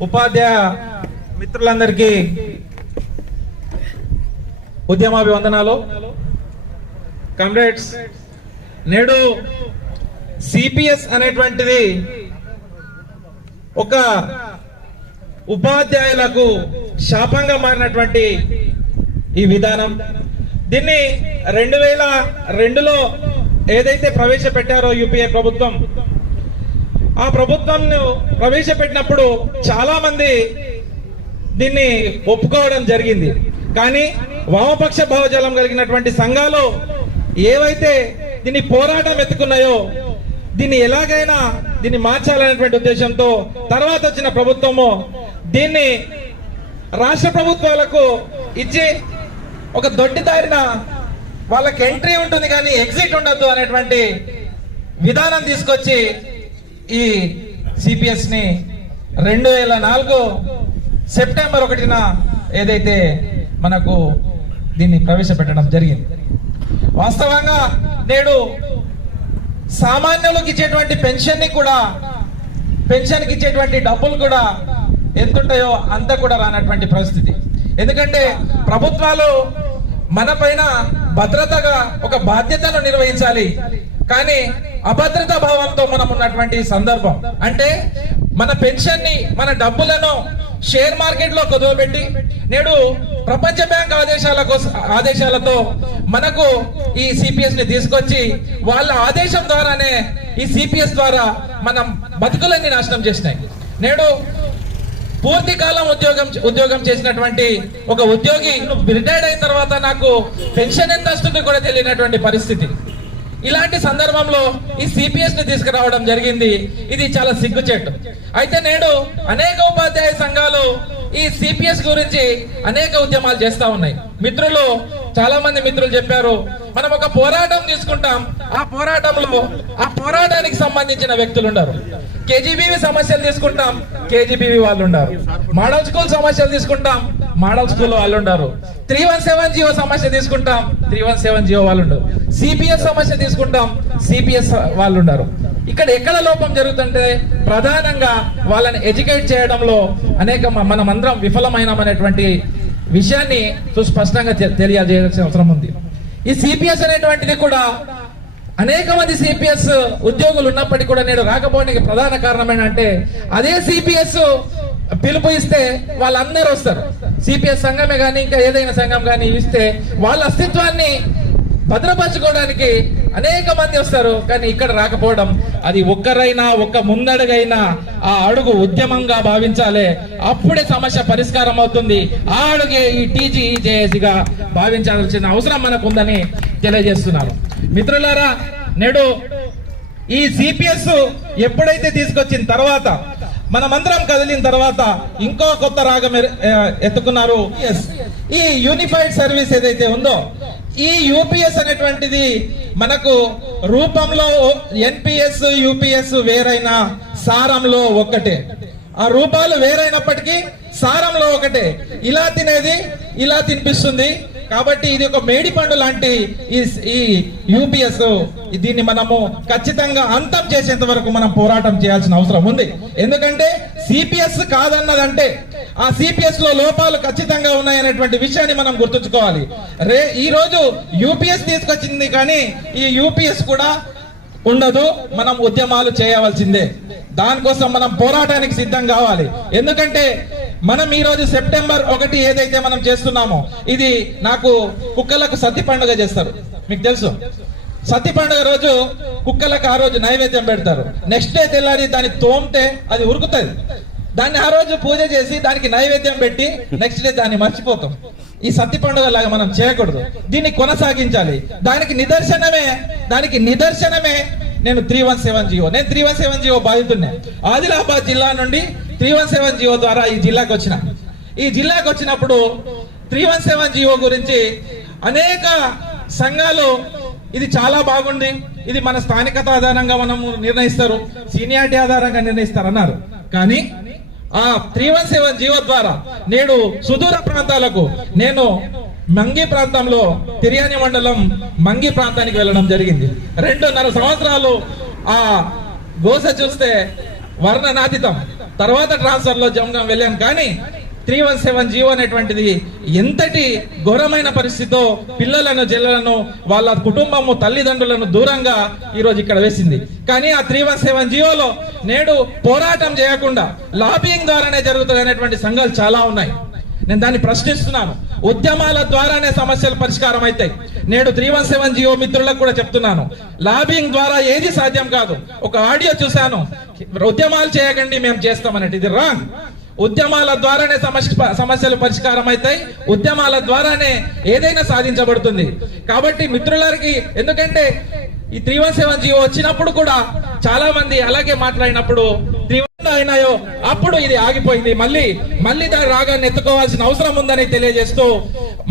ఉపాధ్యాయ మిత్రులందరికీ ఉద్యమాభివందనాలు. కమ్రేడ్స్ నేడు సిపిఎస్ అనేటువంటిది ఒక ఉపాధ్యాయులకు శాపంగా మారినటువంటి ఈ విధానం. దీన్ని రెండు వేల రెండులో ఏదైతే ప్రవేశపెట్టారో యూపీఏ ప్రభుత్వం ఆ ప్రభుత్వంను ప్రవేశపెట్టినప్పుడు చాలా మంది దీన్ని ఒప్పుకోవడం జరిగింది. కానీ వామపక్ష భావజాలం కలిగినటువంటి సంఘాలు ఏవైతే దీన్ని పోరాటం ఎత్తుకున్నాయో దీన్ని ఎలాగైనా దీన్ని మార్చాలనేటువంటి ఉద్దేశంతో తర్వాత వచ్చిన ప్రభుత్వము దీన్ని రాష్ట్ర ప్రభుత్వాలకు ఇచ్చి ఒక దొడ్డిదారిన వాళ్ళకి ఎంట్రీ ఉంటుంది కానీ ఎగ్జిట్ ఉండద్దు అనేటువంటి విధానం తీసుకొచ్చి ఈ సిపిఎస్ని రెండు వేల నాలుగు సెప్టెంబర్ ఒకటిన ఏదైతే మనకు దీన్ని ప్రవేశపెట్టడం జరిగింది. వాస్తవంగా నేడు సామాన్యులకు ఇచ్చేటువంటి పెన్షన్ని కూడా పెన్షన్కి ఇచ్చేటువంటి డబ్బులు కూడా ఎంతుంటాయో అంత కూడా రానటువంటి పరిస్థితి. ఎందుకంటే ప్రభుత్వాలు మన పైన భద్రతగా ఒక బాధ్యతను నిర్వహించాలి. కానీ అభద్రతా భావంతో మనం ఉన్నటువంటి సందర్భం. అంటే మన పెన్షన్ని మన డబ్బులను షేర్ మార్కెట్లో కుదవబెట్టి నేడు ప్రపంచ బ్యాంక్ ఆదేశాల కోసం ఆదేశాలతో మనకు ఈ సిపిఎస్ని తీసుకొచ్చి వాళ్ళ ఆదేశం ద్వారానే ఈ సిపిఎస్ ద్వారా మనం బతుకులన్నీ నాశనం చేసినాయి. నేడు పూర్తి కాలం ఉద్యోగం ఉద్యోగం చేసినటువంటి ఒక ఉద్యోగి రిటైర్డ్ అయిన తర్వాత నాకు పెన్షన్ ఎంత వస్తుందో కూడా తెలియనటువంటి పరిస్థితి. ఇలాంటి సందర్భంలో ఈ సిపిఎస్ని తీసుకురావడం జరిగింది. ఇది చాలా సిగ్గుచేటు అయితే నేడు అనేక ఉపాధ్యాయ సంఘాలు ఈ సిపిఎస్ గురించి అనేక ఉద్యమాలు చేస్తా ఉన్నాయి. మిత్రులు చాలా మంది మిత్రులు చెప్పారు మనం ఒక పోరాటం తీసుకుంటాం. ఆ పోరాటంలో ఆ పోరాటానికి సంబంధించిన వ్యక్తులు ఉండరు. కేజీబీవి సమస్యలు తీసుకుంటాం కేజీబీవి వాళ్ళు ఉన్నారు మోడల్ స్కూల్ సమస్యలు తీసుకుంటాం మోడల్ స్కూల్ వాళ్ళు ఉండరు. త్రీ వన్ సెవెన్ జియో సమస్య తీసుకుంటాం త్రీ వన్ సెవెన్ జియో వాళ్ళు ఉండరు. సిపిఎస్ సమస్య తీసుకుంటాం. సిపిఎస్ వాళ్ళు ఉన్నారు ఇక్కడ ఎక్కడ లోపం జరుగుతుంటే ప్రధానంగా వాళ్ళని ఎడ్యుకేట్ చేయడంలో అనేక మనం మనమందరం విఫలమైనామనేటువంటి విషయాన్ని సుస్పష్టంగా తె- తెలియజేయాల్సిన అవసరం ఉంది. ఈ సిపిఎస్ అనేటువంటిది కూడా అనేక మంది సిపిఎస్ ఉద్యోగులు ఉన్నప్పటికీ కూడా నేను రాకపోవడానికి ప్రధాన కారణం ఏంటంటే అదే సిపిఎస్ పిలుపు ఇస్తే వాళ్ళందరూ వస్తారు. సిపిఎస్ సంఘమే కానీ ఇంకా ఏదైనా సంఘం కానీ ఇస్తే వాళ్ళ అస్తిత్వాన్ని భద్రపరచుకోవడానికి అనేక మంది వస్తారు కానీ ఇక్కడ రాకపోవడం. అది ఒక్కరైనా ఒక్క ముందడుగైనా ఆ అడుగు ఉద్యమంగా భావించాలి. అప్పుడే సమస్య పరిష్కారం అవుతుంది. ఆ అడుగే ఈ టీజీజేఏసీగా భావించాల్సిన అవసరం మనకు ఉందని తెలియజేస్తున్నారు. మిత్రులారా నేడు ఈ సిపిఎస్ ఎప్పుడైతే తీసుకొచ్చిన తర్వాత మనమందరం కదిలిన తర్వాత ఇంకో కొత్త రాగం ఎత్తుకున్నారు. ఈ యూనిఫైడ్ సర్వీస్ ఏదైతే ఉందో ఈ యూపీఎస్ అనేటువంటిది మనకు రూపంలో ఎన్పిఎస్ యూపీఎస్ వేరైన సారంలో ఒక్కటే. ఆ రూపాలు వేరైనప్పటికీ సారంలో ఒకటే. ఇలా తినేది ఇలా తినిపిస్తుంది. కాబట్టి ఇది ఒక మేడి పండు లాంటి ఈ ఈ యూపీఎస్. దీన్ని మనము ఖచ్చితంగా అంతం చేసేంత వరకు మనం పోరాటం చేయాల్సిన అవసరం ఉంది. ఎందుకంటే సిపిఎస్ కాదన్నదంటే ఆ సిపిఎస్లో లోపాలు ఖచ్చితంగా ఉన్నాయనేటువంటి విషయాన్ని మనం గుర్తుంచుకోవాలి. రే ఈ రోజు యూపీఎస్ తీసుకొచ్చింది కానీ ఈ యూపీఎస్ కూడా ఉండదు మనం ఉద్యమాలు చేయవలసిందే. దానికోసం మనం పోరాటానికి సిద్ధం కావాలి. ఎందుకంటే మనం ఈ రోజు సెప్టెంబర్ ఒకటి ఏదైతే మనం చేస్తున్నామో ఇది నాకు కుక్కలకు సతి పండుగ చేస్తారు. మీకు తెలుసు. సతి పండుగ రోజు కుక్కలకు ఆ రోజు నైవేద్యం పెడతారు. నెక్స్ట్ డే తెల్లారి దాన్ని తోమితే అది ఉరుకుతుంది. దాన్ని ఆ రోజు పూజ చేసి దానికి నైవేద్యం పెట్టి నెక్స్ట్ డే దాన్ని మర్చిపోతాం. ఈ సత్తి పండుగ లాగా మనం చేయకూడదు. దీన్ని కొనసాగించాలి. దానికి నిదర్శనమే దానికి నిదర్శనమే నేను త్రీ వన్ సెవెన్ జియో. నేను త్రీ వన్ సెవెన్ జియో బాధితున్నా ఆదిలాబాద్ జిల్లా నుండి త్రీ వన్ సెవెన్ జియో ద్వారా ఈ జిల్లాకు వచ్చిన. ఈ జిల్లాకు వచ్చినప్పుడు త్రీ వన్ సెవెన్ జియో గురించి అనేక సంఘాలు ఇది చాలా బాగుంది. ఇది మన స్థానికత ఆధారంగా మనము నిర్ణయిస్తారు. సీనియారిటీ ఆధారంగా నిర్ణయిస్తారు అన్నారు కానీ ఆ త్రీ వన్ సెవెన్ జీవో ద్వారా నేడు సుదూర ప్రాంతాలకు నేను మంగి ప్రాంతంలో తిరియాని మండలం మంగి ప్రాంతానికి వెళ్ళడం జరిగింది. రెండున్నర సంవత్సరాలు ఆ గోస చూస్తే వర్ణనాతీతం. తర్వాత ట్రాన్స్ఫర్లో జంగం వెళ్ళాను కానీ త్రీ వన్ సెవెన్ జీవో అనేటువంటిది ఎంతటి ఘోరమైన పరిస్థితితో పిల్లలను జిల్లలను వాళ్ళ కుటుంబము తల్లిదండ్రులను దూరంగా ఈరోజు ఇక్కడ వేసింది. కానీ ఆ త్రీ వన్ సెవెన్ జీవోలో నేడు పోరాటం చేయకుండా లాబింగ్ ద్వారానే జరుగుతుంది అనేటువంటి సంఘాలు చాలా ఉన్నాయి. నేను దాన్ని ప్రశ్నిస్తున్నాను. ఉద్యమాల ద్వారానే సమస్యలు పరిష్కారం అవుతాయి నేడు త్రీ వన్ సెవెన్ జియో మిత్రులకు కూడా చెప్తున్నాను. లాబింగ్ ద్వారా ఏది సాధ్యం కాదు. ఒక ఆడియో చూశాను. ఉద్యమాలు చేయకండి మేము చేస్తామన్నట్టు ఇది రాంగ్. ఉద్యమాల ద్వారానే సమస్య సమస్యలు పరిష్కారం అవుతాయి ఉద్యమాల ద్వారానే ఏదైనా సాధించబడుతుంది. కాబట్టి మిత్రులకి ఎందుకంటే ఈ త్రీ వన్ సెవెన్ జియో వచ్చినప్పుడు కూడా చాలా మంది అలాగే మాట్లాడినప్పుడు త్రీ అయినాయో అప్పుడు ఇది ఆగిపోయింది. మళ్ళీ మళ్ళీ దాని రాగాన్ని ఎత్తుకోవాల్సిన అవసరం ఉందని తెలియజేస్తూ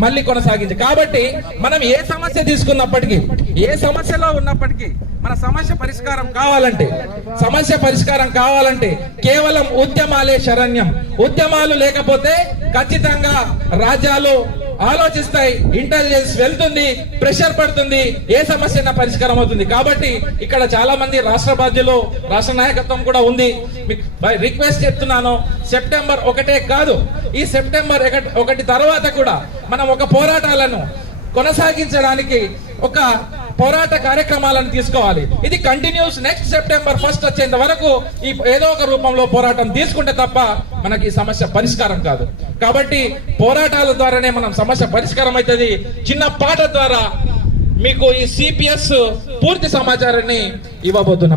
మళ్ళీ కొనసాగించి. కాబట్టి మనం ఏ సమస్య తీసుకున్నప్పటికీ ఏ సమస్యలో ఉన్నప్పటికీ మన సమస్య పరిష్కారం కావాలంటే సమస్య పరిష్కారం కావాలంటే కేవలం ఉద్యమాలే శరణ్యం. ఉద్యమాలు లేకపోతే ఖచ్చితంగా రాజ్యాలు ఆలోచిస్తాయి ఇంటెలిజెన్స్ వెళ్తుంది ప్రెషర్ పడుతుంది ఏ సమస్య పరిష్కారం అవుతుంది. కాబట్టి ఇక్కడ చాలా మంది రాష్ట్ర బాధ్యులు రాష్ట్ర నాయకత్వం కూడా ఉంది. రిక్వెస్ట్ చెప్తున్నాను సెప్టెంబర్ ఒకటే కాదు. ఈ సెప్టెంబర్ ఒకటి తర్వాత కూడా మనం ఒక పోరాటాలను కొనసాగించడానికి ఒక పోరాట కార్యక్రమాలను తీసుకోవాలి. ఇది కంటిన్యూస్ నెక్స్ట్ సెప్టెంబర్ ఫస్ట్ వచ్చేంత వరకు ఈ ఏదో ఒక రూపంలో పోరాటం తీసుకుంటే తప్ప మనకి ఈ సమస్య పరిష్కారం కాదు. కాబట్టి పోరాటాల ద్వారానే మనం సమస్య పరిష్కారం అవుతుంది. చిన్న పాట ద్వారా మీకు ఈ సిపిఎస్ పూర్తి సమాచారాన్ని ఇవ్వబోతున్నాం.